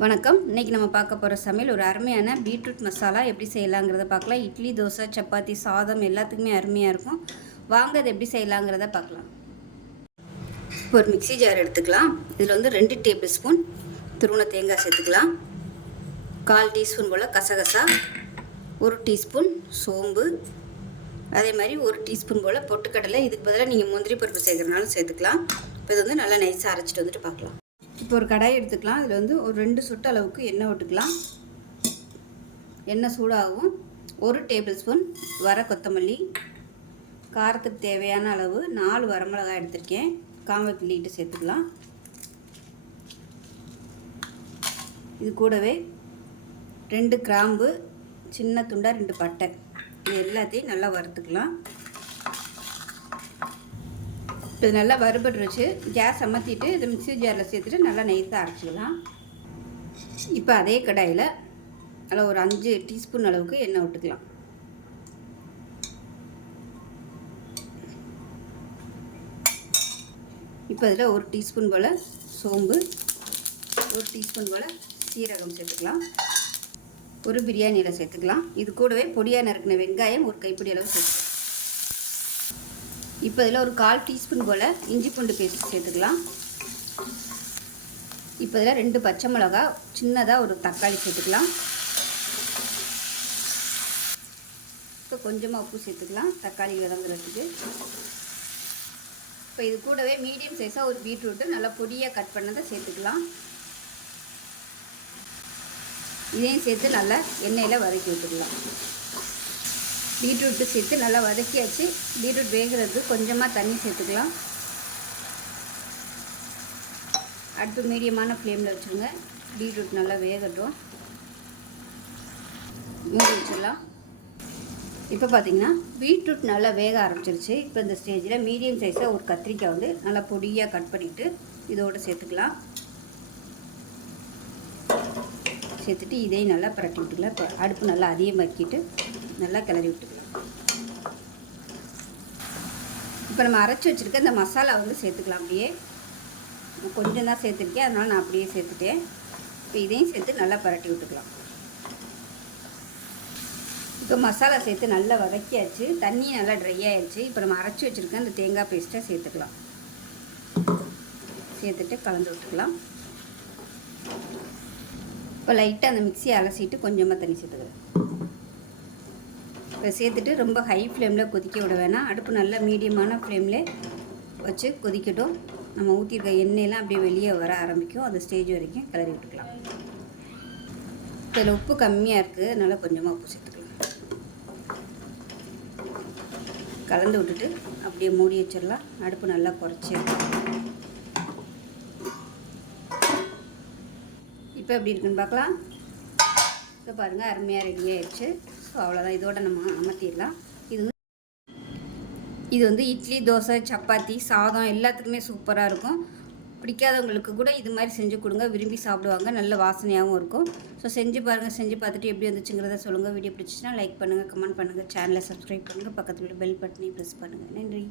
வணக்கம். இன்றைக்கி நம்ம பார்க்க போகிற சமையல் ஒரு அருமையான பீட்ரூட் மசாலா எப்படி செய்யலாங்கிறத பார்க்கலாம். இட்லி தோசை சப்பாத்தி சாதம் எல்லாத்துக்குமே அருமையாக இருக்கும். வாங்க அதை எப்படி செய்யலாங்கிறத பார்க்கலாம். இப்போ ஒரு மிக்ஸி ஜார் எடுத்துக்கலாம். இதில் வந்து ரெண்டு டேபிள் ஸ்பூன் திருவண தேங்காய் சேர்த்துக்கலாம். கால் டீஸ்பூன் போல் கசகசா ஒரு டீஸ்பூன் சோம்பு அதே மாதிரி ஒரு டீஸ்பூன் போல் பொட்டுக்கடலை. இதுக்கு பதிலாக நீங்கள் முந்திரி பருப்பு சேர்க்குறனாலும் சேர்த்துக்கலாம். இப்போ இது வந்து நல்லா நைஸாக அரைச்சிட்டு வந்துட்டு பார்க்கலாம். இப்போ ஒரு கடாய் எடுத்துக்கலாம். இதில் வந்து ஒரு ரெண்டு சொட்டு அளவுக்கு எண்ணெய் விட்டுக்கலாம். எண்ணெய் சூடாகவும் ஒரு டேபிள் ஸ்பூன் வர கொத்தமல்லி. காரத்துக்கு தேவையான அளவு நாலு வரமிளகாய் எடுத்திருக்கேன். காம்பை கிள்ளிட்டு சேர்த்துக்கலாம். இது கூடவே ரெண்டு கிராம்பு சின்ன துண்டாக ரெண்டு பட்டை. இது எல்லாத்தையும் நல்லா வறுத்துக்கலாம். இது நல்லா வறுபட்டுருச்சு. கேஸ் அமர்த்திட்டு இது மிக்சி ஜாரில் சேர்த்துட்டு நல்லா நெய்ஸாக அரைச்சிக்கலாம். இப்போ அதே கடாயில் அதில் ஒரு அஞ்சு டீஸ்பூன் அளவுக்கு எண்ணெய் விட்டுக்கலாம். இப்போ அதில் ஒரு டீஸ்பூன் போல் சோம்பு ஒரு டீஸ்பூன் போல் சீரகம் சேர்த்துக்கலாம். ஒரு பிரியாணியில் சேர்த்துக்கலாம். இது கூடவே பொடியாக நறுக்கின வெங்காயம் ஒரு கைப்பிடி அளவு சேர்த்துக்கலாம். இப்போ இதில் ஒரு கால் டீஸ்பூன் போல் இஞ்சி பூண்டு பேஸ்ட் சேர்த்துக்கலாம். இப்போ இதில் ரெண்டு பச்சை மிளகா சின்னதாக ஒரு தக்காளி சேர்த்துக்கலாம். இப்போ கொஞ்சமாக உப்பு சேர்த்துக்கலாம் தக்காளி வதங்குறதுக்கு. இப்போ இது கூடவே மீடியம் சைஸாக ஒரு பீட்ரூட்டு நல்லா பொடியாக கட் பண்ணதை சேர்த்துக்கலாம். இதையும் சேர்த்து நல்லா எண்ணெயில் வதக்கி விட்டுக்கலாம். பீட்ரூட்டு சேர்த்து நல்லா வதக்கியாச்சு. பீட்ரூட் வேகிறதுக்கு கொஞ்சமாக தண்ணி சேர்த்துக்கலாம். அடுத்து மீடியமான ஃப்ளேமில் வச்சுருங்க பீட்ரூட் நல்லா வேகட்டும். மூடி வச்சிடலாம். இப்போ பார்த்தீங்கன்னா பீட்ரூட் நல்லா வேக ஆரம்பிச்சிருச்சு. இப்போ இந்த ஸ்டேஜில் மீடியம் சைஸாக ஒரு கத்திரிக்காய் வந்து நல்லா பொடியாக கட் பண்ணிவிட்டு இதோடு சேர்த்துக்கலாம். சேர்த்துட்டு இதையும் நல்லா பரட்டி விட்டுக்கலாம். இப்போ அடுப்பு நல்லா அதிகமாக்கிட்டு நல்லா கிளறி விட்டுக்கலாம். இப்போ நம்ம அரைச்சி வச்சுருக்க இந்த மசாலா வந்து சேர்த்துக்கலாம் அப்படியே. கொஞ்சம் தான் சேர்த்துருக்கேன் அதனால் நான் அப்படியே சேர்த்துட்டேன். இப்போ இதையும் சேர்த்து நல்லா பரட்டி விட்டுக்கலாம். இப்போ மசாலா சேர்த்து நல்லா வதக்கியாச்சு தண்ணி நல்லா ட்ரை ஆகிடுச்சு இப்போ நம்ம அரைச்சி வச்சுருக்க அந்த தேங்காய் பேஸ்ட்டை சேர்த்துக்கலாம். சேர்த்துட்டு கலந்து விட்டுக்கலாம். இப்போ லைட்டாக அந்த மிக்சியை அலசிட்டு கொஞ்சமாக தண்ணி சேர்த்துக்கிறேன் சேர்த்துட்டு ரொம்ப ஹை ஃப்ளேமில் கொதிக்க விட வேணாம். அடுப்பு நல்லா மீடியமான ஃப்ளேமில் வச்சு கொதிக்கட்டும். நம்ம ஊற்றிருக்க எண்ணெயெல்லாம் அப்படியே வெளியே வர ஆரம்பிக்கும். அந்த ஸ்டேஜ் வரைக்கும் கிளறி விட்டுக்கலாம். இதில் உப்பு கம்மியாக இருக்குது அதனால் கொஞ்சமாக உப்பு சேர்த்துக்கலாம். கலந்து விட்டுட்டு அப்படியே மூடி வச்சிடலாம். அடுப்பு நல்லா குறைச்சி. இப்போ எப்படி இருக்குன்னு பார்க்கலாம். இப்போ பாருங்கள் அருமையாக ரெடி ஆயிடுச்சு. ஸோ அவ்வளோதான் இதோட நம்ம அமர்த்திடலாம். இது வந்து இது வந்து இட்லி தோசை சப்பாத்தி சாதம் எல்லாத்துக்குமே சூப்பராக இருக்கும். பிடிக்காதவங்களுக்கு கூட இது மாதிரி செஞ்சு கொடுங்க. விரும்பி சாப்பிடுவாங்க. நல்ல வாசனையாகவும் இருக்கும். ஸோ செஞ்சு பாருங்கள் செஞ்சு பார்த்துட்டு எப்படி வந்துச்சுங்கிறத சொல்லுங்கள் வீடியோ பிடிச்சிச்சின்னா லைக் பண்ணுங்கள் கமெண்ட் பண்ணுங்கள் சேனலை சப்ஸ்கிரைப் பண்ணுங்கள் பக்கத்தில் பெல் பட்டனையும் ப்ரெஸ் பண்ணுங்கள் நன்றி.